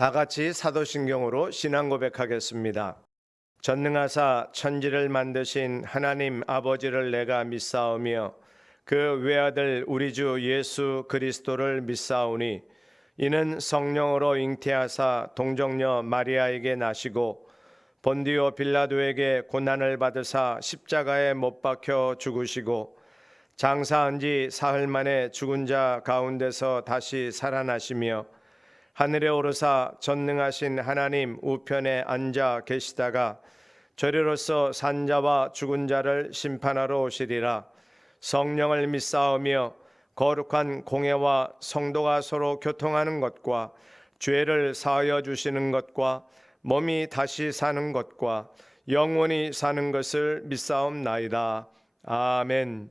다 같이 사도신경으로 신앙 고백하겠습니다. 전능하사 천지를 만드신 하나님 아버지를 내가 믿사오며 그 외아들 우리 주 예수 그리스도를 믿사오니 이는 성령으로 잉태하사 동정녀 마리아에게 나시고 본디오 빌라도에게 고난을 받으사 십자가에 못 박혀 죽으시고 장사한 지 사흘 만에 죽은 자 가운데서 다시 살아나시며 하늘에 오르사 전능하신 하나님 우편에 앉아 계시다가 저리로서 산자와 죽은 자를 심판하러 오시리라. 성령을 믿사오며 거룩한 공회와 성도가 서로 교통하는 것과 죄를 사하여 주시는 것과 몸이 다시 사는 것과 영원히 사는 것을 믿사옵나이다. 아멘.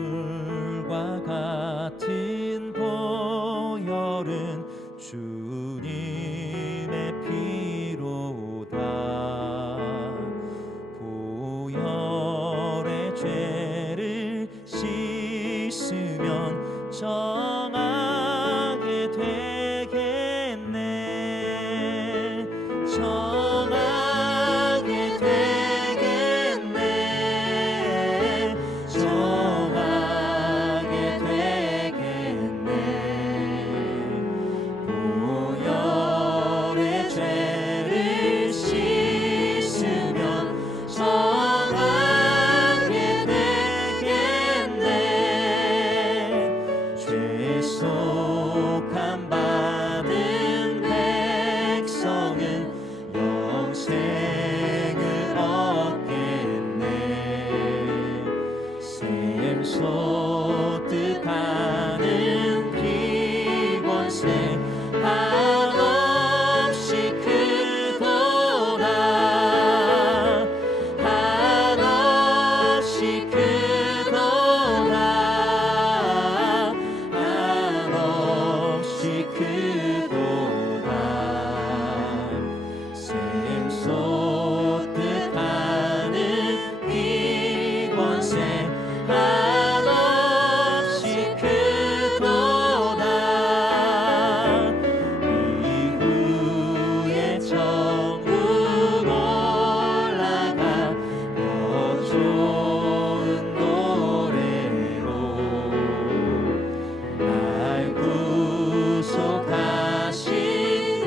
샘물과 같은 보혈은 주님의 피로다. 보혈의 죄를 씻으면 정하게 되겠네. 정하게 되겠네. 정하게 되겠네. 보혈의 죄를 씻으면 정하게 되겠네. 죄 속함 받은 백성은 영생을 얻겠네. 샘 솟듯 하는 피권세 한없이 크도다. 한없이 크도다. 한없이 크도다. 샘 솟듯 하는 피권세 한없이 크도다. 이후에 천국 올라가 더 좋은 노래로 날 구속하신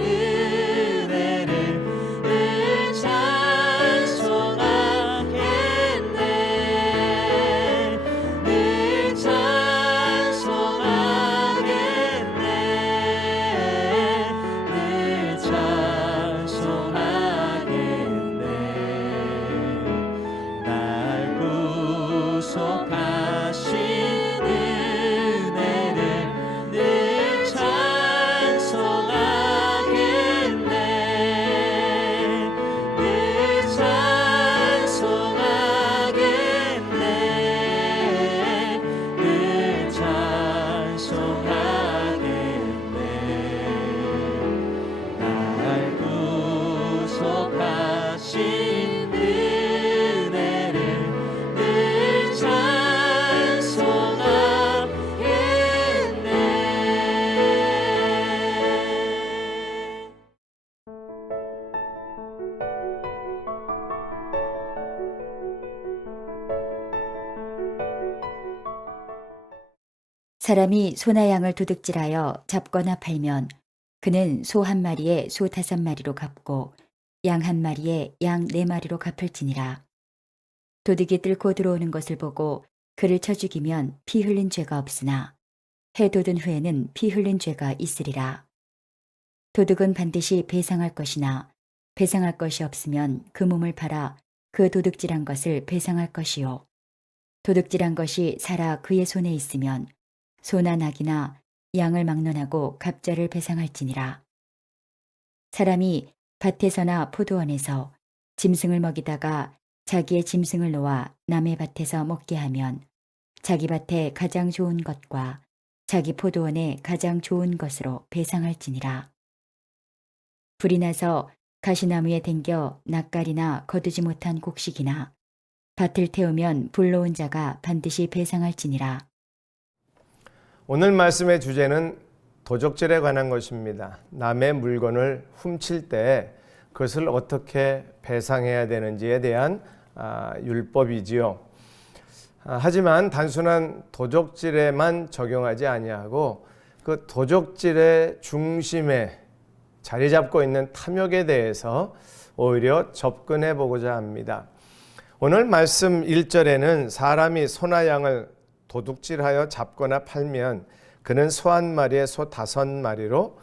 은혜를 늘 찬송하겠네. 늘 찬송하겠네. 늘 찬송하겠네. 날 구속하신 은혜를 늘 찬송하겠네. 늘 찬송하겠네. 늘 찬송하겠네. 날 구속하신 은혜를 늘 찬송하겠네. 사람이 소나 양을 도둑질하여 잡거나 팔면 그는 소 한 마리에 소 5마리로 갚고 양 한 마리에 양 4마리로 갚을지니라. 도둑이 뚫고 들어오는 것을 보고 그를 쳐 죽이면 피 흘린 죄가 없으나 해 돋은 후에는 피 흘린 죄가 있으리라. 도둑은 반드시 배상할 것이나 배상할 것이 없으면 그 몸을 팔아 그 도둑질한 것을 배상할 것이요. 도둑질한 것이 살아 그의 손에 있으면 소나 낙이나 양을 막론하고 갑절을 배상할지니라. 사람이 밭에서나 포도원에서 짐승을 먹이다가 자기의 짐승을 놓아 남의 밭에서 먹게 하면 자기 밭에 가장 좋은 것과 자기 포도원에 가장 좋은 것으로 배상할지니라. 불이 나서 가시나무에 댕겨 낯가리나 거두지 못한 곡식이나 밭을 태우면 불러온 자가 반드시 배상할지니라. 오늘 말씀의 주제는 도적질에 관한 것입니다. 남의 물건을 훔칠 때 그것을 어떻게 배상해야 되는지에 대한 율법이지요. 하지만 단순한 도적질에만 적용하지 아니하고 그 도적질의 중심에 자리 잡고 있는 탐욕에 대해서 오히려 접근해 보고자 합니다. 오늘 말씀 1절에는 사람이 소나 양을 도둑질하여 잡거나 팔면 그는 소 한 마리에 소 5마리로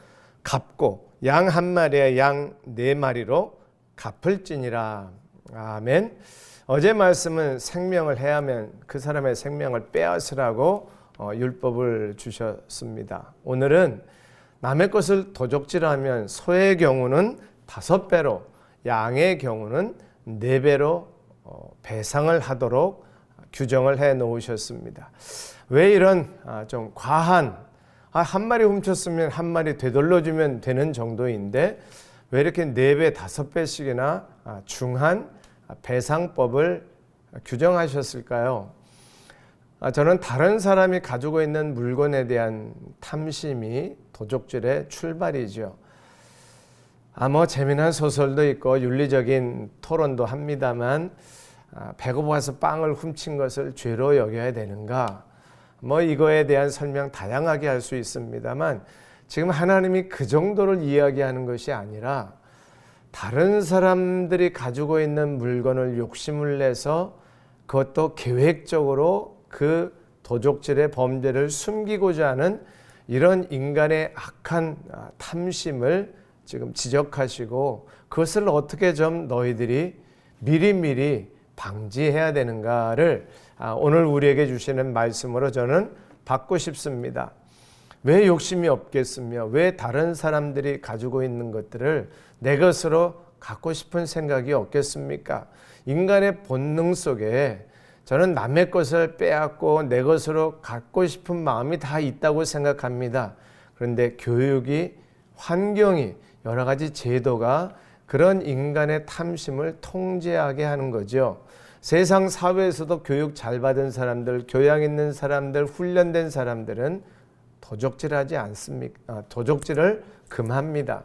갚고 양 한 마리에 양 4마리로 갚을지니라. 아멘. 어제 말씀은 생명을 해하면 그 사람의 생명을 빼앗으라고 율법을 주셨습니다. 오늘은 남의 것을 도적질하면 소의 경우는 5배로 양의 경우는 4배로 배상을 하도록 규정을 해 놓으셨습니다. 왜 이런 좀 과한 한 마리 훔쳤으면 한 마리 되돌려주면 되는 정도인데 왜 이렇게 4배, 5배씩이나 중한 배상법을 규정하셨을까요? 저는 다른 사람이 가지고 있는 물건에 대한 탐심이 도적질의 출발이죠. 뭐 재미난 소설도 있고 윤리적인 토론도 합니다만 배고파서 빵을 훔친 것을 죄로 여겨야 되는가? 이거에 대한 설명 다양하게 할 수 있습니다만 지금 하나님이 그 정도를 이야기하는 것이 아니라 다른 사람들이 가지고 있는 물건을 욕심을 내서 그것도 계획적으로 그 도적질의 범죄를 숨기고자 하는 이런 인간의 악한 탐심을 지금 지적하시고 그것을 어떻게 좀 너희들이 미리미리 방지해야 되는가를 오늘 우리에게 주시는 말씀으로 저는 받고 싶습니다. 왜 욕심이 없겠으며 왜 다른 사람들이 가지고 있는 것들을 내 것으로 갖고 싶은 생각이 없겠습니까? 인간의 본능 속에 저는 남의 것을 빼앗고 내 것으로 갖고 싶은 마음이 다 있다고 생각합니다. 그런데 교육이, 환경이, 여러 가지 제도가 그런 인간의 탐심을 통제하게 하는 거죠. 세상 사회에서도 교육 잘 받은 사람들, 교양 있는 사람들, 훈련된 사람들은 도적질하지 않습니까? 도적질을 금합니다.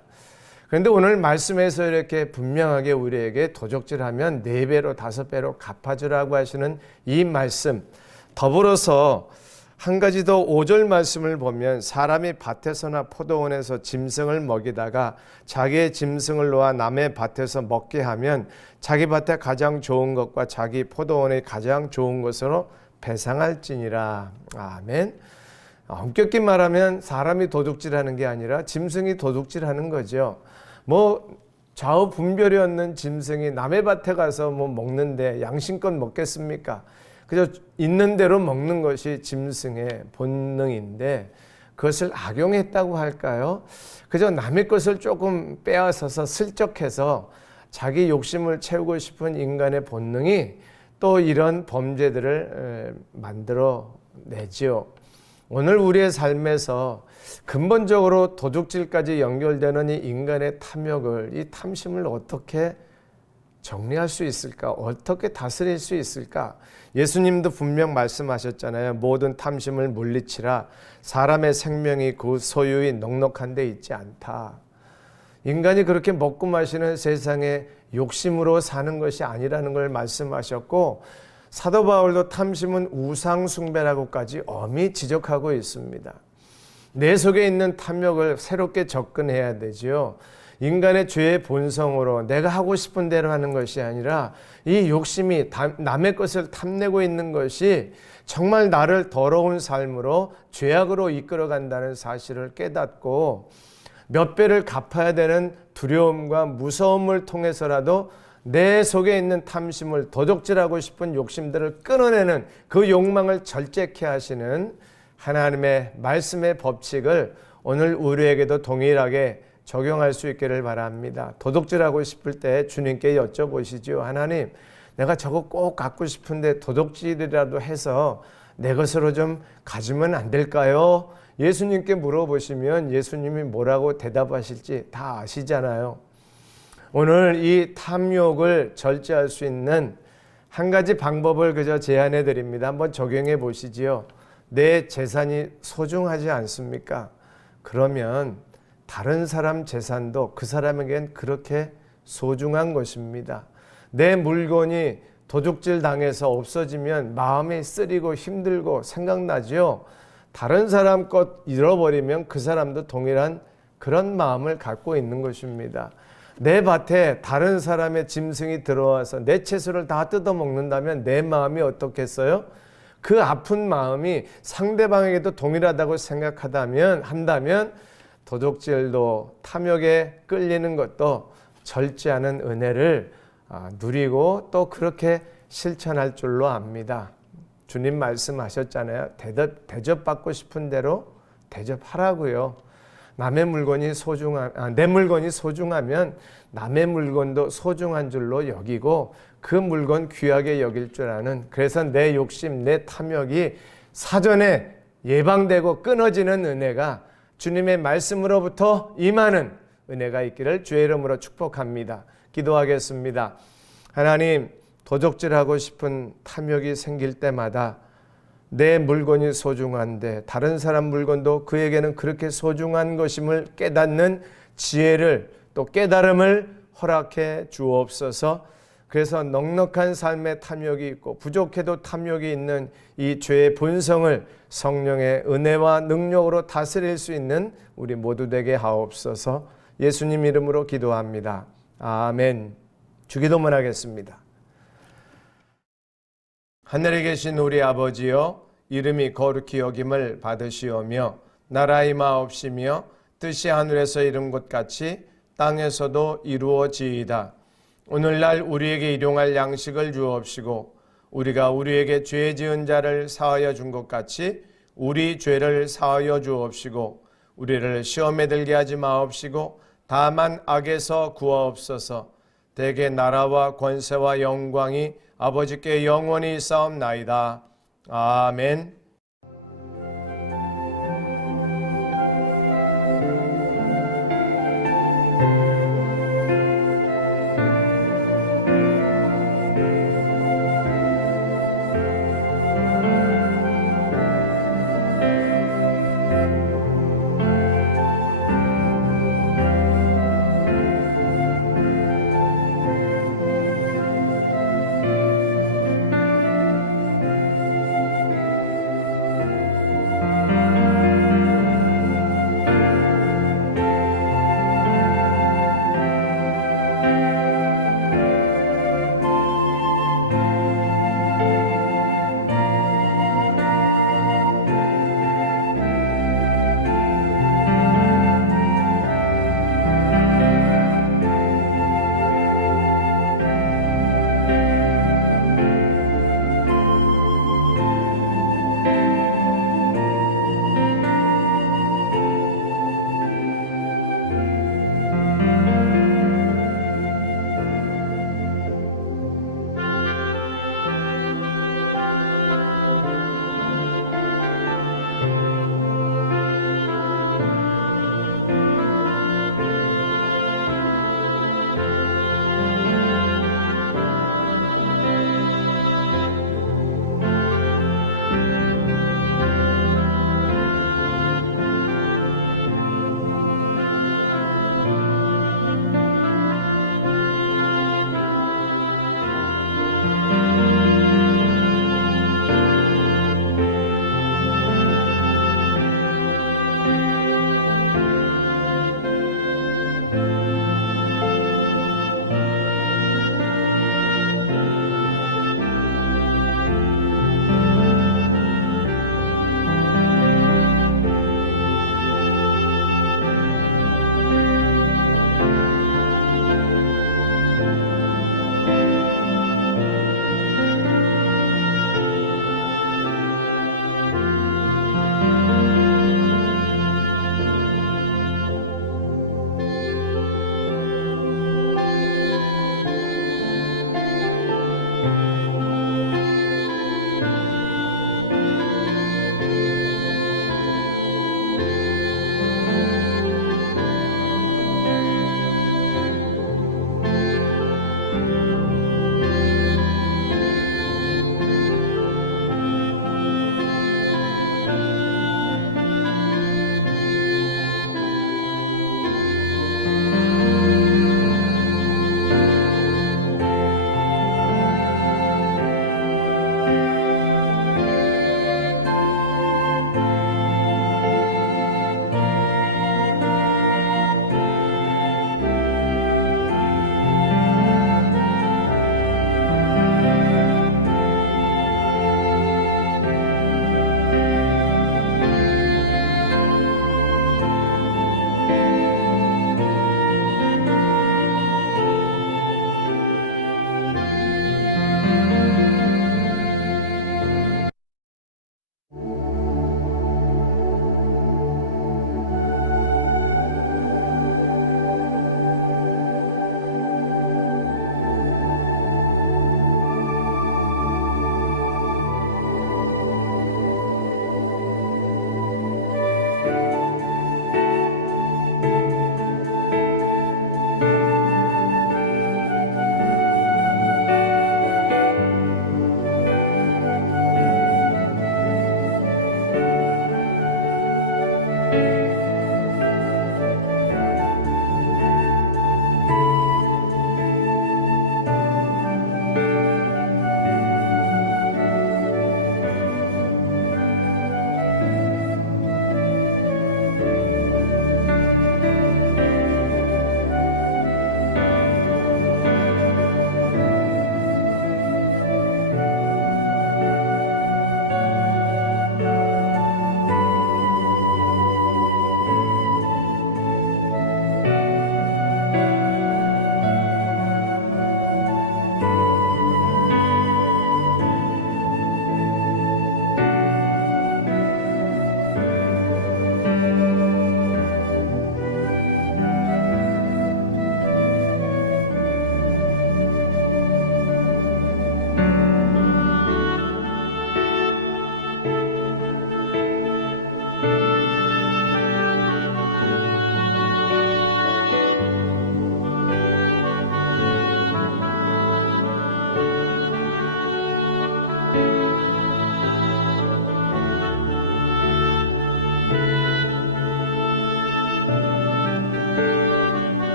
그런데 오늘 말씀에서 이렇게 분명하게 우리에게 도적질하면 4배로 5배로 갚아주라고 하시는 이 말씀, 더불어서 한 가지 더 5절 말씀을 보면 사람이 밭에서나 포도원에서 짐승을 먹이다가 자기의 짐승을 놓아 남의 밭에서 먹게 하면 자기 밭에 가장 좋은 것과 자기 포도원에 가장 좋은 것으로 배상할지니라. 아멘. 엄격히 말하면 사람이 도둑질하는 게 아니라 짐승이 도둑질하는 거죠. 좌우 분별이 없는 짐승이 남의 밭에 가서 먹는데 양심껏 먹겠습니까? 그저 있는 대로 먹는 것이 짐승의 본능인데 그것을 악용했다고 할까요? 그저 남의 것을 조금 빼앗아서 슬쩍해서 자기 욕심을 채우고 싶은 인간의 본능이 또 이런 범죄들을 만들어 내지요. 오늘 우리의 삶에서 근본적으로 도둑질까지 연결되는 이 인간의 탐욕을, 이 탐심을 어떻게 정리할 수 있을까? 어떻게 다스릴 수 있을까? 예수님도 분명 말씀하셨잖아요. 모든 탐심을 물리치라. 사람의 생명이 그 소유의 넉넉한 데 있지 않다. 인간이 그렇게 먹고 마시는 세상에 욕심으로 사는 것이 아니라는 걸 말씀하셨고 사도 바울도 탐심은 우상 숭배라고까지 엄히 지적하고 있습니다. 내 속에 있는 탐욕을 새롭게 접근해야 되지요. 인간의 죄의 본성으로 내가 하고 싶은 대로 하는 것이 아니라 이 욕심이 남의 것을 탐내고 있는 것이 정말 나를 더러운 삶으로 죄악으로 이끌어간다는 사실을 깨닫고 몇 배를 갚아야 되는 두려움과 무서움을 통해서라도 내 속에 있는 탐심을 도적질하고 싶은 욕심들을 끊어내는 그 욕망을 절제케 하시는 하나님의 말씀의 법칙을 오늘 우리에게도 동일하게 적용할 수 있기를 바랍니다. 도둑질하고 싶을 때 주님께 여쭤보시죠. 하나님, 내가 저거 꼭 갖고 싶은데 도둑질이라도 해서 내 것으로 좀 가지면 안 될까요? 예수님께 물어보시면 예수님이 뭐라고 대답하실지 다 아시잖아요. 오늘 이 탐욕을 절제할 수 있는 한 가지 방법을 그저 제안해 드립니다. 한번 적용해 보시지요. 내 재산이 소중하지 않습니까? 그러면 다른 사람 재산도 그 사람에겐 그렇게 소중한 것입니다. 내 물건이 도둑질 당해서 없어지면 마음이 쓰리고 힘들고 생각나지요. 다른 사람 것 잃어버리면 그 사람도 동일한 그런 마음을 갖고 있는 것입니다. 내 밭에 다른 사람의 짐승이 들어와서 내 채소를 다 뜯어먹는다면 내 마음이 어떻겠어요? 그 아픈 마음이 상대방에게도 동일하다고 한다면 도둑질도 탐욕에 끌리는 것도 절제하는 은혜를 누리고 또 그렇게 실천할 줄로 압니다. 주님 말씀하셨잖아요. 대접받고 싶은 대로 대접하라고요. 내 물건이 소중하면 남의 물건도 소중한 줄로 여기고 그 물건 귀하게 여길 줄 아는, 그래서 내 욕심, 내 탐욕이 사전에 예방되고 끊어지는 은혜가 주님의 말씀으로부터 임하는 은혜가 있기를 주의 이름으로 축복합니다. 기도하겠습니다. 하나님, 도적질하고 싶은 탐욕이 생길 때마다 내 물건이 소중한데 다른 사람 물건도 그에게는 그렇게 소중한 것임을 깨닫는 지혜를 또 깨달음을 허락해 주옵소서. 그래서 넉넉한 삶의 탐욕이 있고 부족해도 탐욕이 있는 이 죄의 본성을 성령의 은혜와 능력으로 다스릴 수 있는 우리 모두 되게 하옵소서. 예수님 이름으로 기도합니다. 아멘. 주기도문 하겠습니다. 하늘에 계신 우리 아버지여, 이름이 거룩히 여김을 받으시오며 나라의 임하옵시며 뜻이 하늘에서 이룬 것 같이 땅에서도 이루어지이다. 오늘날 우리에게 일용할 양식을 주옵시고 우리가 우리에게 죄 지은 자를 사하여 준 것 같이 우리 죄를 사하여 주옵시고 우리를 시험에 들게 하지 마옵시고 다만 악에서 구하옵소서. 대개 나라와 권세와 영광이 아버지께 영원히 있사옵나이다. 아멘.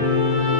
내